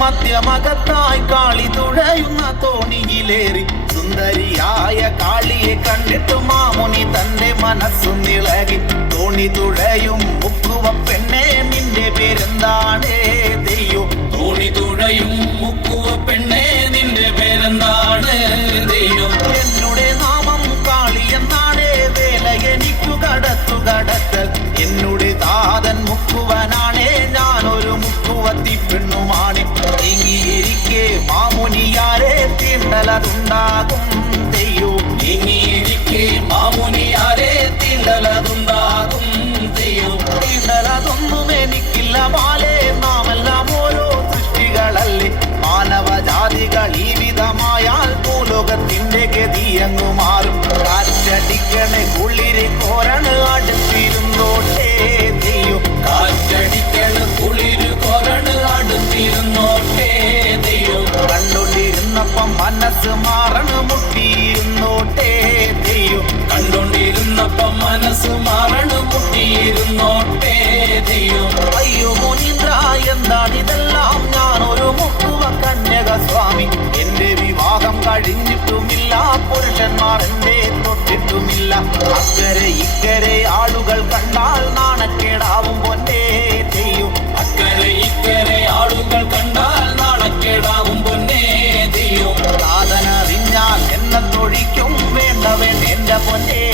മധ്യമകത്തായി കാളി തുഴയുന്ന തോണിയിലേറി സുന്ദരിയായ കാളിയെ കണ്ടിട്ട് മാമുനി തന്റെ മനസ്സു നിളകി. തോണി തുഴയും മുക്കുവ പെണ്ണെ നിന്റെ പേരെന്താണ് ദൈവം? തോണി തുഴയും മുക്കുവ പെണ്ണെ നിന്റെ പേരെന്താണ് ദൈവം? എന്നുടെ നാമം കാളി എന്നാണ്, വേല എനിക്കു കടത്തൽ. എന്നുടെ താതൻ മുക്കുവനാണ്, ഞാനൊരു മുക്കുവത്തി പെണ്ണുമാണ്. ഇങ്ങിയിരിക്കെ മാമുനിയാരെ തീണ്ടലതുണ്ടാകും ദൈവം. ഇങ്ങിയിരിക്കെ മാമുനിയാരെ തീണ്ടലതുണ്ടാകും ദൈവം. തീണ്ടലതൊന്നും എനിക്കില്ല മാലേ, നാമെല്ലാം ഓരോ സൃഷ്ടികളല്ലേ. മാനവജാതികൾ ഈ വിധമായാൽ ഭൂലോകത്തിന്റെ ഗതിയങ്ങു മാറും. കാറ്റടിക്കണേ കുളിര് കോരണ അടുത്തിരുന്നോട്ടേ ദൈവം. കാറ്റടിക്കണ കുളിര് കൊരണ അടുത്തിരുന്നോട്ടേ ദൈവം. കണ്ടോണ്ടിരുന്നപ്പം മനസ്സ് മാറണ് മുട്ടിയിരുന്നോട്ടേ ദൈവം. കണ്ടോണ്ടിരുന്നപ്പം മനസ്സ് മാറണ മുട്ടിയിരുന്നോട്ടേ ദൈവം. അയ്യോ മുനീന്ദ്ര എന്താണിതെല്ലാം, ഞാനൊരു മുക്കുവ കന്യക സ്വാമി. എന്റെ വിവാഹം കഴിഞ്ഞിട്ടുമില്ല, പുരുഷന്മാർ എന്നെ തൊട്ടിട്ടുമില്ല. അക്കരെ ഇക്കരെ ആളുകൾ കണ്ടാൽ നാണക്കേടാവും പൊന്നേ ദൈവം. അക്കരെ ഇക്കരെ ആളുകൾ കണ്ടാൽ നാണക്കേടാവും പൊന്നേ ദൈവം. സാധനറിഞ്ഞാൽ എന്നെ തൊഴിക്കും, വേണ്ടവൻ എന്റെ പൊന്നേ